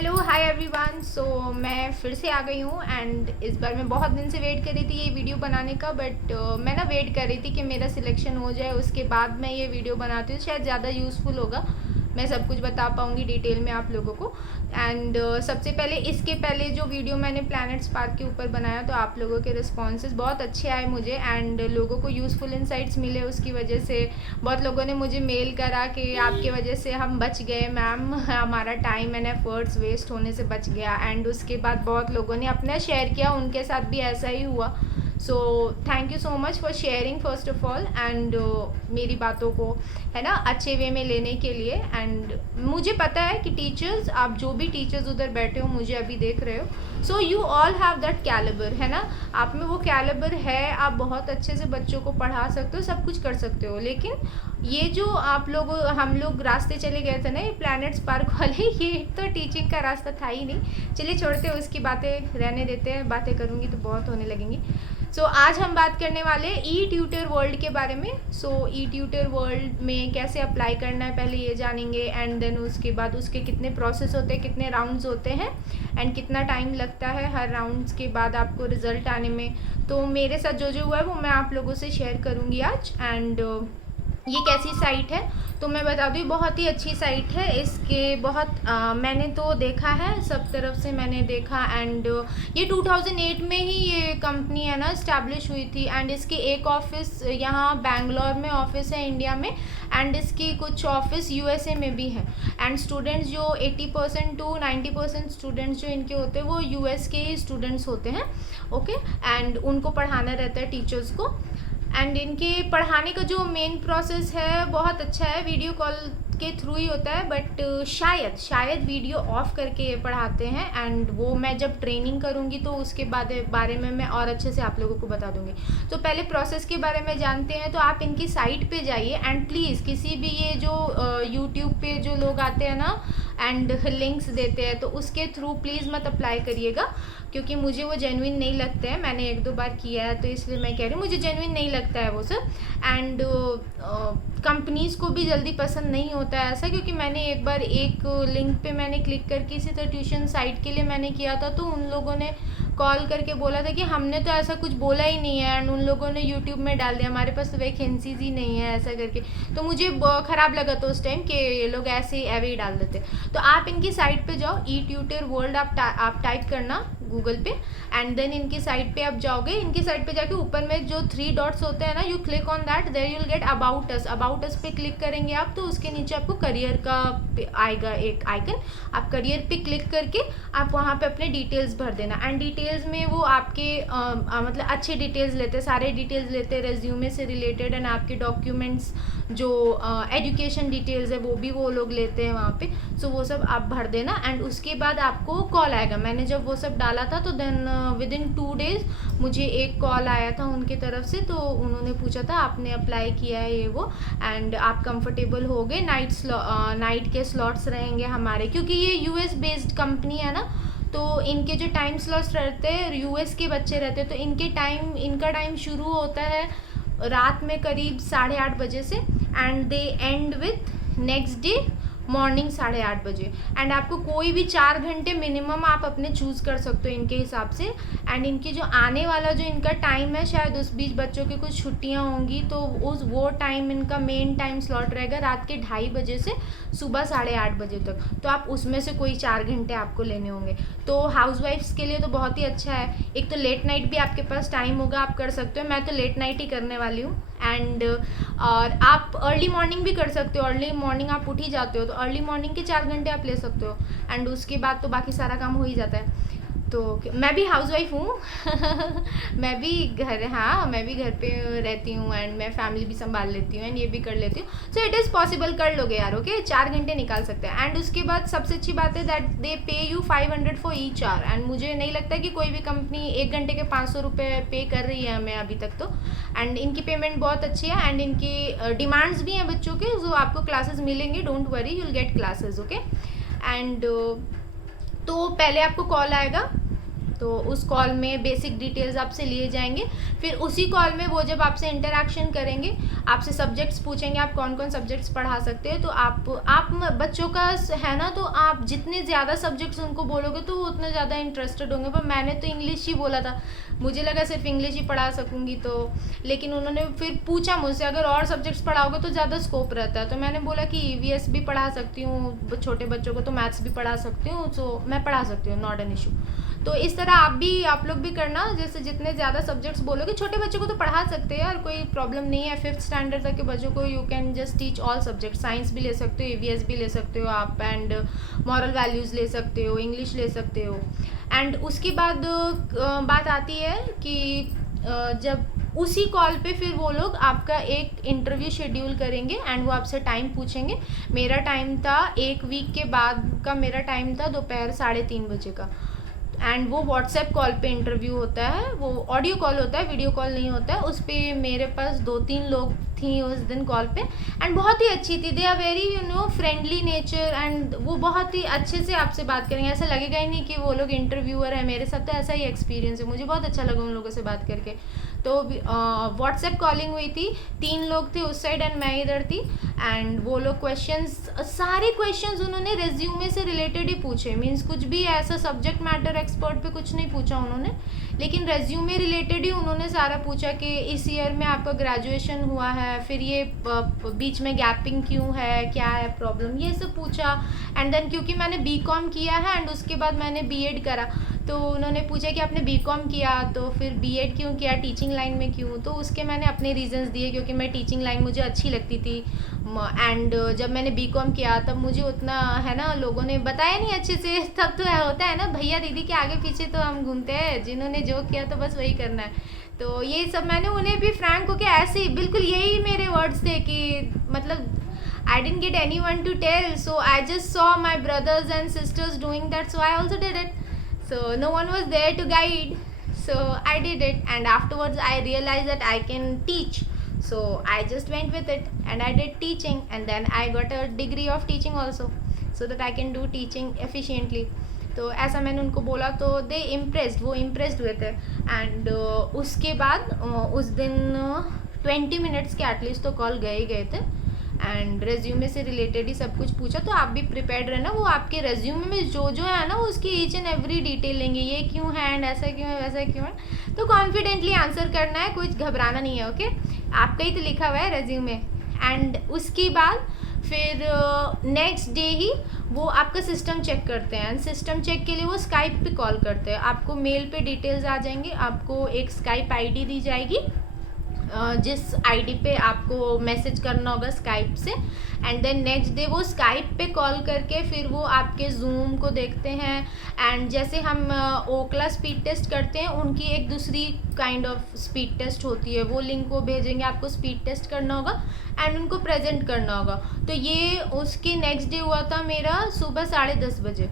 Hello hi everyone. सो मैं फिर से आ गई हूँ एंड इस बार मैं बहुत दिन से वेट कर रही थी ये वीडियो बनाने का, बट मैं ना वेट कर रही थी कि मेरा सिलेक्शन हो जाए, उसके बाद मैं ये वीडियो बनाती हूँ, शायद ज़्यादा यूज़फुल होगा, मैं सब कुछ बता पाऊँगी डिटेल में आप लोगों को। एंड सबसे पहले इसके पहले जो वीडियो मैंने प्लैनेट स्पार्क के ऊपर बनाया तो आप लोगों के रिस्पॉन्सेज बहुत अच्छे आए मुझे एंड लोगों को यूज़फुल इंसाइट्स मिले, उसकी वजह से बहुत लोगों ने मुझे मेल करा कि आपके वजह से हम बच गए मैम, हमारा टाइम एंड एफर्ट्स वेस्ट होने से बच गया। एंड उसके बाद बहुत लोगों ने अपना शेयर किया, उनके साथ भी ऐसा ही हुआ। So thank you so much for sharing first of all and मेरी बातों को है ना अच्छे वे में लेने के लिए। एंड मुझे पता है कि टीचर्स, आप जो भी टीचर्स उधर बैठे हो मुझे अभी देख रहे हो, so you all have that calibre, है ना, आप में वो कैलिबर है, आप बहुत अच्छे से बच्चों को पढ़ा सकते हो, सब कुछ कर सकते हो। लेकिन ये जो आप लोग, हम लोग रास्ते चले गए थे ना ये प्लैनेट स्पार्क वाले, ये तो टीचिंग का रास्ता था ही नहीं। चलिए छोड़ते हैं उसकी बातें, रहने देते हैं, बातें करूँगी तो बहुत होने लगेंगी। सो आज हम बात करने वाले ई ट्यूटर वर्ल्ड के बारे में। सो ई ट्यूटर वर्ल्ड में कैसे अप्लाई करना है पहले ये जानेंगे एंड देन उसके बाद उसके कितने प्रोसेस होते हैं, कितने राउंड्स होते हैं एंड कितना टाइम लगता है हर राउंड्स के बाद आपको रिज़ल्ट आने में। तो मेरे साथ जो जो हुआ है वो मैं आप लोगों से शेयर करूँगी आज। एंड ये कैसी साइट है तो मैं बता दूँ, बहुत ही अच्छी साइट है। इसके बहुत मैंने तो देखा है, सब तरफ से मैंने देखा एंड ये 2008 में ही ये कंपनी है ना इस्टेब्लिश हुई थी एंड इसके एक ऑफिस यहाँ बैंगलोर में ऑफिस है इंडिया में एंड इसकी कुछ ऑफिस यूएसए में भी है। एंड स्टूडेंट्स जो 80% टू 90% स्टूडेंट्स जो इनके होते हैं वो यूएस के ही स्टूडेंट्स होते हैं, ओके। एंड उनको पढ़ाना रहता है टीचर्स को एंड इनके पढ़ाने का जो मेन प्रोसेस है बहुत अच्छा है, वीडियो कॉल के थ्रू ही होता है, बट शायद वीडियो ऑफ करके ये पढ़ाते हैं एंड वो मैं जब ट्रेनिंग करूँगी तो उसके बारे में मैं और अच्छे से आप लोगों को बता दूँगी। तो पहले प्रोसेस के बारे में जानते हैं। तो आप इनकी साइट पे जाइए एंड प्लीज़ किसी भी ये जो यूट्यूब पे जो लोग आते हैं ना एंड लिंक्स देते हैं तो उसके थ्रू प्लीज़ मत अप्लाई करिएगा, क्योंकि मुझे वो जेन्युइन नहीं लगते हैं। मैंने एक दो बार किया है तो इसलिए मैं कह रही हूँ मुझे जेन्युइन नहीं लगता है वो सब। एंड कंपनीज़ को भी जल्दी पसंद नहीं होता है ऐसा, क्योंकि मैंने एक बार एक लिंक पे मैंने क्लिक करके इसी तरह ट्यूशन साइट के लिए मैंने किया था तो उन लोगों ने कॉल करके बोला था कि हमने तो ऐसा कुछ बोला ही नहीं है एंड उन लोगों ने यूट्यूब में डाल दिया हमारे पास तो वैकेंसीज ही नहीं है ऐसा करके। तो मुझे ख़राब लगा था उस टाइम कि ये लोग ऐसे ही एवे ही डाल देते। तो आप इनकी साइट पे जाओ, ई ट्यूटर वर्ल्ड आप टाइप करना गूगल पे एंड देन इनकी साइट पे आप जाओगे। इनकी साइट पे जाके ऊपर में जो 3 डॉट्स होते हैं ना, you click on that, there you will get about us पे क्लिक करेंगे आप तो उसके नीचे आपको करियर का आएगा एक आइकन, आप करियर पे क्लिक करके आप वहाँ पे अपने डिटेल्स भर देना एंड डिटेल्स में वो आपके मतलब अच्छे डिटेल्स लेते हैं, सारे डिटेल्स लेते हैं रेज्यूमे से रिलेटेड एंड आपके डॉक्यूमेंट्स जो एजुकेशन डिटेल्स है वो भी वो लोग लेते हैं वहाँ पे। सो वो सब आप भर देना एंड उसके बाद आपको कॉल आएगा। मैंने जब वो सब डाला था तो देन विद इन 2 डेज़ मुझे एक कॉल आया था उनकी तरफ से, तो उन्होंने पूछा था आपने अप्लाई किया है ये वो एंड आप कंफर्टेबल हो गए, नाइट के स्लॉट्स रहेंगे हमारे, क्योंकि ये यूएस बेस्ड कंपनी है ना तो इनके जो टाइम स्लॉट्स रहते हैं यूएस के बच्चे रहते हैं तो इनका टाइम शुरू होता है रात में करीब 8:30 बजे से and they and with next day morning 8:30 बजे। एंड आपको कोई भी 4 घंटे मिनिमम आप अपने चूज़ कर सकते हो इनके हिसाब से। एंड इनकी जो आने वाला जो इनका टाइम है शायद उस बीच बच्चों की कुछ छुट्टियां होंगी तो वो टाइम इनका मेन टाइम स्लॉट रहेगा रात के 2:30 बजे से सुबह 8:30 बजे तक। तो आप उसमें से कोई 4 घंटे आपको लेने होंगे। तो हाउसवाइफ्स के लिए तो बहुत ही अच्छा है, एक तो लेट नाइट भी आपके पास टाइम होगा, आप कर सकते हो। मैं तो लेट नाइट ही करने वाली हूँ एंड और आप अर्ली मॉर्निंग भी कर सकते हो, अर्ली मॉर्निंग आप उठ ही जाते हो तो अर्ली मॉर्निंग के 4 घंटे आप ले सकते हो एंड उसके बाद तो बाकी सारा काम हो ही जाता है। तो मैं भी हाउसवाइफ हूँ मैं भी घर पे रहती हूँ एंड मैं फैमिली भी संभाल लेती हूँ एंड ये भी कर लेती हूँ। सो इट इज़ पॉसिबल, कर लोगे यार, ओके 4 घंटे निकाल सकते हैं। एंड उसके बाद सबसे अच्छी बात है दैट दे पे you 500 for each our and मुझे नहीं लगता कि कोई भी कंपनी 1 घंटे के 500 रुपये पे कर रही है हमें अभी तक तो। एंड इनकी पेमेंट बहुत अच्छी है एंड इनकी डिमांड्स भी हैं बच्चों के, जो आपको क्लासेस मिलेंगे, don't worry, you will gate classes, okay. And तो पहले आपको कॉल आएगा तो उस कॉल में बेसिक डिटेल्स आपसे लिए जाएंगे। फिर उसी कॉल में वो जब आपसे इंटरेक्शन करेंगे, आपसे सब्जेक्ट्स पूछेंगे आप कौन कौन सब्जेक्ट्स पढ़ा सकते हैं। तो आप बच्चों का है ना, तो आप जितने ज़्यादा सब्जेक्ट्स उनको बोलोगे तो वो उतने ज़्यादा इंटरेस्टेड होंगे। पर मैंने तो इंग्लिश ही बोला था, मुझे लगा सिर्फ इंग्लिश ही पढ़ा सकूँगी। तो लेकिन उन्होंने फिर पूछा मुझसे अगर और सब्जेक्ट्स पढ़ाओगे तो ज़्यादा स्कोप रहता है। तो मैंने बोला कि ईवीएस भी पढ़ा सकती हूँ, छोटे बच्चों को तो मैथ्स भी पढ़ा सकती हूँ, तो मैं पढ़ा सकती हूँ, नॉट एन इशू। तो इस तरह आप लोग भी करना, जैसे जितने ज़्यादा सब्जेक्ट्स बोलोगे, छोटे बच्चों को तो पढ़ा सकते हैं यार, कोई प्रॉब्लम नहीं है। 5th स्टैंडर्ड तक के बच्चों को you can just teach all subject. Science भी ले सकते हो, ईवीएस भी ले सकते हो आप, एंड मॉरल वैल्यूज़ ले सकते हो, इंग्लिश ले सकते हो। एंड उसके बाद बात आती है कि जब उसी कॉल पे फिर वो लोग आपका एक इंटरव्यू शेड्यूल करेंगे एंड वो आपसे टाइम पूछेंगे। मेरा टाइम था 1 वीक के बाद का, मेरा टाइम था दोपहर 3:30 बजे का। एंड वो व्हाट्सएप कॉल पे इंटरव्यू होता है, वो ऑडियो कॉल होता है, वीडियो कॉल नहीं होता है। उस पर मेरे पास 2-3 लोग थी उस दिन कॉल पे, एंड बहुत ही अच्छी थी। They are very friendly nature, and वो बहुत ही अच्छे से आपसे बात करेंगे। ऐसा लगेगा ही नहीं कि वो लोग इंटरव्यूअर है। मेरे साथ तो ऐसा ही एक्सपीरियंस है, मुझे बहुत अच्छा लगा उन लोगों से बात करके। तो व्हाट्सएप कॉलिंग हुई थी, 3 लोग थे उस साइड एंड मैं इधर थी। एंड वो लोग सारे क्वेश्चंस उन्होंने रेज्यूमे से रिलेटेड ही पूछे। मीन्स कुछ भी ऐसा सब्जेक्ट मैटर एक्सपर्ट पे कुछ नहीं पूछा उन्होंने, लेकिन रेज्यूमे रिलेटेड ही उन्होंने सारा पूछा कि इस ईयर में आपका ग्रेजुएशन हुआ है, फिर ये बीच में गैपिंग क्यों है, क्या है प्रॉब्लम, ये सब पूछा। एंड देन क्योंकि मैंने बीकॉम किया है एंड उसके बाद मैंने बीएड करा, तो उन्होंने पूछा कि आपने बीकॉम किया तो फिर बीएड क्यों किया, टीचिंग लाइन में क्यों। तो उसके मैंने अपने रीजंस दिए, क्योंकि मैं टीचिंग लाइन मुझे अच्छी लगती थी। एंड जब मैंने बीकॉम किया तब मुझे उतना है ना, लोगों ने बताया नहीं अच्छे से। तब तो होता है ना भैया दीदी के आगे पीछे तो हम घूमते हैं, जिन्होंने जो किया तो बस वही करना है। तो ये सब मैंने उन्हें भी फ्रैंक होके ऐसे ही बिल्कुल यही मेरे वर्ड्स थे कि मतलब I didn't get anyone to tell, so I just saw my brothers and sisters doing that, so I also did it. So no one was there to guide, so I did it. And afterwards I realized that I can teach, so I just went with it and I did teaching, and then I got a degree of teaching also, so that I can do teaching efficiently. तो ऐसा मैंने उनको बोला तो वो impressed हुए थे। And उसके बाद उस दिन 20 मिनट्स के एटलीस्ट तो कॉल गए थे। एंड रेज्यूमे से रिलेटेड ही सब कुछ पूछा, तो आप भी प्रिपेयर्ड रहना। वो आपके रेज्यूमे में जो है ना, वो उसकी ईच एंड एवरी डिटेल लेंगे, ये क्यों है एंड ऐसा क्यों है वैसा क्यों है। तो कॉन्फिडेंटली आंसर करना है, कुछ घबराना नहीं है, ओके। आपका ही तो लिखा हुआ है रेज्यूमे। एंड उसके बाद फिर नेक्स्ट डे ही वो आपका सिस्टम चेक करते हैं। एंड सिस्टम चेक के लिए वो स्काइप पे कॉल करते हैं। आपको मेल पे डिटेल्स आ जाएंगे, आपको एक स्काइप आईडी दी जाएगी, जिस आईडी पे आपको मैसेज करना होगा स्काइप से। एंड देन नेक्स्ट डे वो स्काइप पे कॉल करके फिर वो आपके जूम को देखते हैं। एंड जैसे हम ओकला स्पीड टेस्ट करते हैं, उनकी एक दूसरी काइंड ऑफ स्पीड टेस्ट होती है, वो लिंक वो भेजेंगे, आपको स्पीड टेस्ट करना होगा एंड उनको प्रेजेंट करना होगा। तो ये उसके नेक्स्ट डे हुआ था मेरा सुबह 10:30 बजे।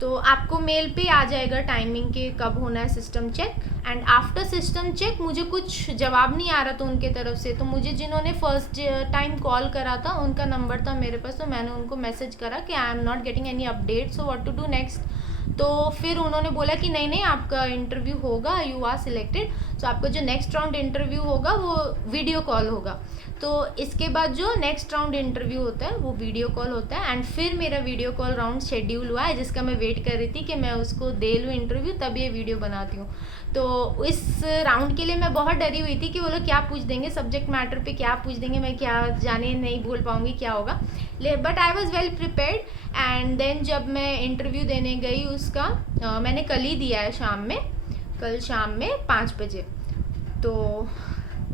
तो आपको मेल पे आ जाएगा टाइमिंग के कब होना है system check. And after system check मुझे कुछ जवाब नहीं आ रहा था उनके तरफ से, तो मुझे जिन्होंने फर्स्ट टाइम कॉल करा था उनका नंबर था मेरे पास, तो मैंने उनको मैसेज करा कि I am not getting any update, so what to do next. तो फिर उन्होंने बोला कि नहीं आपका इंटरव्यू होगा, यू आर सिलेक्टेड, सो आपका जो नेक्स्ट राउंड इंटरव्यू होगा वो वीडियो कॉल होगा। तो इसके बाद जो नेक्स्ट राउंड इंटरव्यू होता है वो वीडियो कॉल होता है। एंड फिर मेरा वीडियो कॉल राउंड शेड्यूल हुआ है, जिसका मैं वेट कर रही थी कि मैं उसको दे लूँ इंटरव्यू, तब ये वीडियो बनाती हूँ। तो इस राउंड के लिए मैं बहुत डरी हुई थी कि वो लोग क्या पूछ देंगे, सब्जेक्ट मैटर पे क्या पूछ देंगे, मैं क्या जाने नहीं बोल पाऊँगी क्या होगा। But I was well prepared. And then जब मैं इंटरव्यू देने गई उसका मैंने कल ही दिया है कल शाम में 5 बजे। तो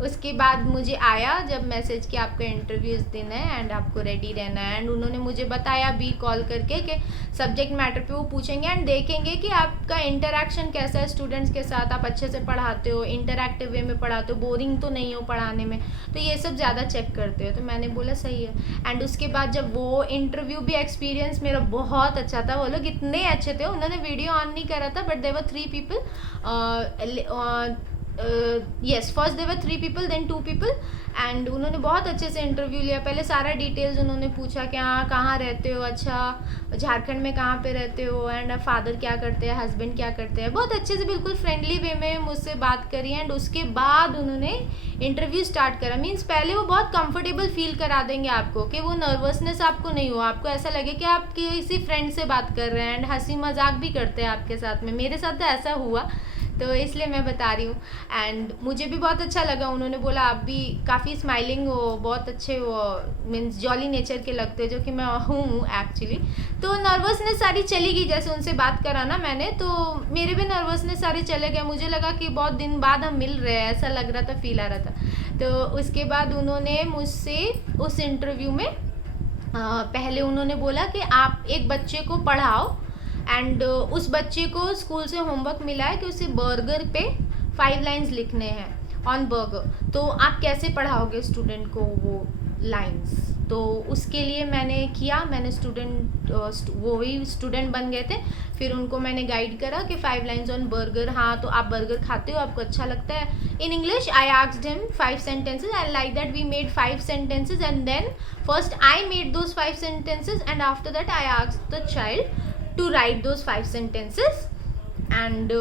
उसके बाद मुझे आया जब मैसेज कि आपका इंटरव्यू इस दिन है एंड आपको रेडी रहना है। एंड उन्होंने मुझे बताया भी कॉल करके कि सब्जेक्ट मैटर पे वो पूछेंगे एंड देखेंगे कि आपका इंटरेक्शन कैसा है स्टूडेंट्स के साथ, आप अच्छे से पढ़ाते हो, इंटरैक्टिव वे में पढ़ाते हो, बोरिंग तो नहीं हो पढ़ाने में, तो ये सब ज़्यादा चेक करते हो। तो मैंने बोला सही है। एंड उसके बाद जब वो इंटरव्यू भी एक्सपीरियंस मेरा बहुत अच्छा था, वो लोग इतने अच्छे थे, उन्होंने वीडियो ऑन नहीं करा था but there were 3 people yes, first they were 3 people then 2 people, and उन्होंने बहुत अच्छे से इंटरव्यू लिया। पहले सारा डिटेल्स उन्होंने पूछा कि हाँ कहाँ रहते हो, अच्छा झारखंड में कहाँ पे रहते हो, एंड फादर क्या करते हैं, हस्बैंड क्या करते हैं। बहुत अच्छे से बिल्कुल फ्रेंडली वे में मुझसे बात करी, एंड उसके बाद उन्होंने इंटरव्यू स्टार्ट करा। मीन्स पहले वो बहुत कंफर्टेबल फील करा देंगे आपको, कि वो नर्वसनेस आपको नहीं हो, आपको ऐसा लगे कि आप किसी फ्रेंड से बात कर रहे हैं, एंड हंसी मजाक भी करते हैं आपके साथ में। मेरे साथ तो ऐसा हुआ, तो इसलिए मैं बता रही हूँ। एंड मुझे भी बहुत अच्छा लगा। उन्होंने बोला आप भी काफ़ी स्माइलिंग हो, बहुत अच्छे हो, मीन्स जॉली नेचर के लगते हो, जो कि मैं हूँ एक्चुअली। तो नर्वसनेस सारी चली गई जैसे उनसे बात करा ना मैंने, तो मेरे भी नर्वसनेस सारे चले गए। मुझे लगा कि बहुत दिन बाद हम मिल रहे हैं, ऐसा लग रहा था, फील आ रहा था। तो उसके बाद उन्होंने मुझसे उस इंटरव्यू में पहले उन्होंने बोला कि आप एक बच्चे को पढ़ाओ, एंड उस बच्चे को स्कूल से होमवर्क मिला है कि उसे बर्गर पे 5 लाइंस लिखने हैं ऑन बर्गर। तो आप कैसे पढ़ाओगे स्टूडेंट को वो लाइंस? तो उसके लिए मैंने किया, मैंने वो ही स्टूडेंट बन गए थे। फिर उनको मैंने गाइड करा कि 5 लाइंस ऑन बर्गर। हाँ, तो आप बर्गर खाते हो, आपको अच्छा लगता है? In English I asked him 5 sentences, and like that we made 5 sentences, and then first I made those 5 sentences, and after that I asked the child to write those 5 sentences, and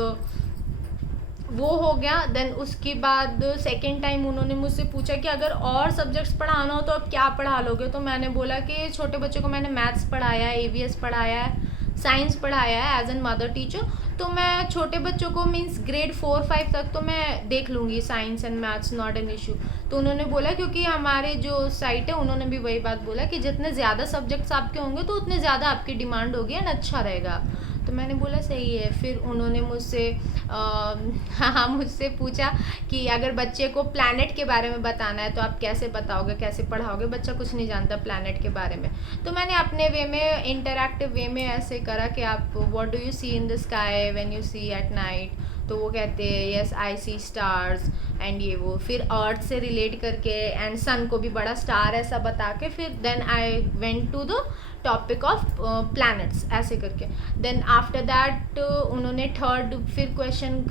वो हो गया। Then उसके बाद second time उन्होंने मुझसे पूछा कि अगर और सब्जेक्ट्स पढ़ाना हो तो आप क्या पढ़ा लोगे? तो मैंने बोला कि छोटे बच्चों को मैंने मैथ्स पढ़ाया है, AVS पढ़ाया है, साइंस पढ़ाया है एज एन मदर टीचर। तो मैं छोटे बच्चों को मीन्स ग्रेड 4-5 तक तो मैं देख लूँगी, science and maths not an issue. तो उन्होंने बोला, क्योंकि हमारे जो साइट है उन्होंने भी वही बात बोला कि जितने ज़्यादा सब्जेक्ट्स आपके होंगे तो उतने ज़्यादा आपकी डिमांड होगी एंड अच्छा रहेगा। तो मैंने बोला सही है। फिर उन्होंने मुझसे हाँ मुझसे पूछा कि अगर बच्चे को प्लैनेट के बारे में बताना है तो आप कैसे बताओगे, कैसे पढ़ाओगे? बच्चा कुछ नहीं जानता प्लैनेट के बारे में। तो मैंने अपने वे में, इंटरैक्टिव वे में ऐसे करा कि आप what do you see in the sky when you see at night? तो वो कहते हैं yes I see stars and ये वो। फिर अर्थ से रिलेट करके एंड सन को भी बड़ा स्टार ऐसा बता के, फिर then I went to the topic of planets ऐसे करके। देन आफ्टर दैट उन्होंने थर्ड फिर क्वेश्चन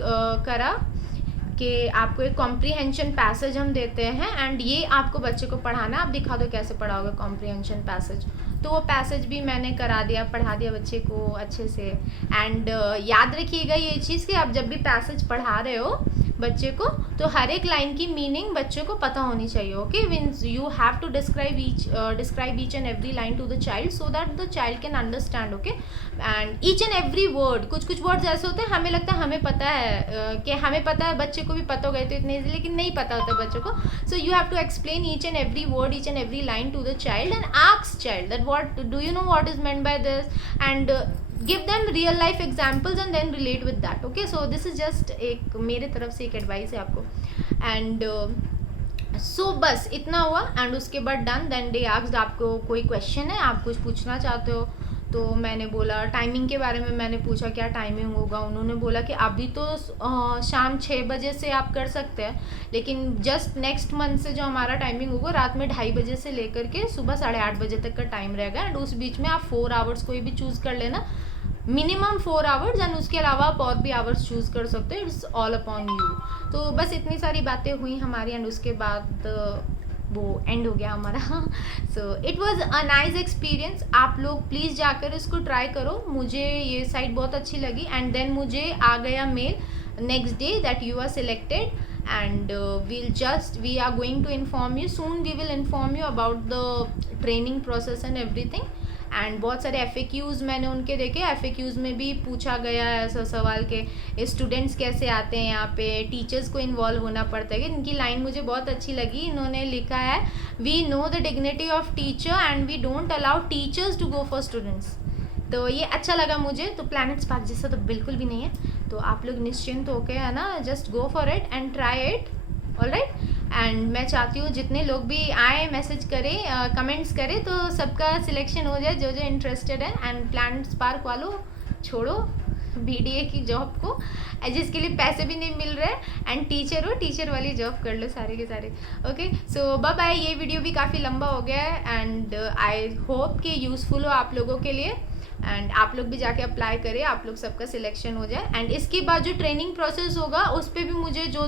करा कि आपको एक कॉम्प्रीहेंशन पैसेज हम देते हैं एंड ये आपको बच्चे को पढ़ाना है, आप दिखा दो कैसे पढ़ाओगे कॉम्प्रीहेंशन पैसेज। तो वो पैसेज भी मैंने करा दिया, पढ़ा दिया बच्चे को अच्छे से। एंड याद रखिएगा ये चीज़ कि आप जब भी पैसेज पढ़ा रहे हो बच्चे को तो हर एक लाइन की मीनिंग बच्चे को पता होनी चाहिए। Okay, means you have to describe each and every line to the child so that the child can understand. Okay, and each and every word, कुछ वर्ड्स ऐसे होते हैं हमें लगता है हमें पता है कि हमें पता है, बच्चे को भी पता हो गए तो इतने ईजी, लेकिन नहीं पता होता बच्चों को। So you have to explain each and every word, each and every line to the child and ask child that what do you know what is meant by this, and give them real life examples and then relate with that. Okay, so this is just एक मेरे तरफ से एक advice है आपको। And so बस इतना हुआ एंड उसके बाद डन। देन दे आस्क्ड आपको कोई क्वेश्चन है, आप कुछ पूछना चाहते हो? तो मैंने बोला टाइमिंग के बारे में, मैंने पूछा क्या टाइमिंग होगा? उन्होंने बोला कि अभी तो शाम 6 बजे से आप कर सकते हैं, लेकिन जस्ट नेक्स्ट मंथ से जो हमारा टाइमिंग होगा रात में 2:30 बजे से लेकर के सुबह 8:30 बजे तक का टाइम रहेगा। एंड उस बीच में आप 4 आवर्स कोई भी चूज़ कर लेना, मिनिमम 4 आवर्स, एंड उसके अलावा आप और भी आवर्स चूज़ कर सकते हो, इट्स ऑल अपॉन यू। तो बस इतनी सारी बातें हुई हमारी एंड उसके बाद वो एंड हो गया हमारा। So it was a nice experience. आप लोग प्लीज़ जाकर इसको ट्राई करो, मुझे ये साइट बहुत अच्छी लगी। एंड देन मुझे आ गया mail next day that you are selected and we are going to inform you soon, we will inform you about the training process and everything। And बहुत सारे FAQs मैंने उनके देखे, FAQs में भी पूछा गया ऐसा सवाल के स्टूडेंट्स कैसे आते हैं यहाँ पे, टीचर्स को इन्वॉल्व होना पड़ता है। इनकी लाइन मुझे बहुत अच्छी लगी, इन्होंने लिखा है we know the dignity of teacher and we don't allow teachers to go for students. तो ये अच्छा लगा मुझे। तो प्लैनेट स्पार्क जैसा तो बिल्कुल भी नहीं है, तो आप लोग निश्चिंत होके है ना, just go for it and try it, alright. And मैं चाहती हूँ जितने लोग भी आए, मैसेज करें, कमेंट्स करें, तो सबका सिलेक्शन हो जाए जो जो इंटरेस्टेड है। एंड प्लैनेट स्पार्क वालों छोड़ो BDA की जॉब को, जिसके लिए पैसे भी नहीं मिल रहे, एंड टीचर हो, टीचर वाली जॉब कर लो सारे के सारे। ओके, सो बाय बाय। ये वीडियो भी काफ़ी लंबा हो गया है एंड आई होप कि यूज़फुल हो आप लोगों के लिए। एंड आप लोग भी जाके अप्लाई करें, आप लोग सबका सिलेक्शन हो जाए। एंड इसके बाद जो ट्रेनिंग प्रोसेस होगा उस पर भी मुझे जो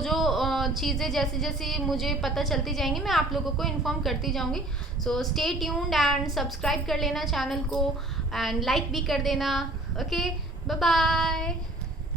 चीज़ें जैसी जैसी मुझे पता चलती जाएंगी मैं आप लोगों को इन्फॉर्म करती जाऊंगी। So stay tuned and subscribe कर लेना चैनल को एंड लाइक भी कर देना। Okay, bye bye.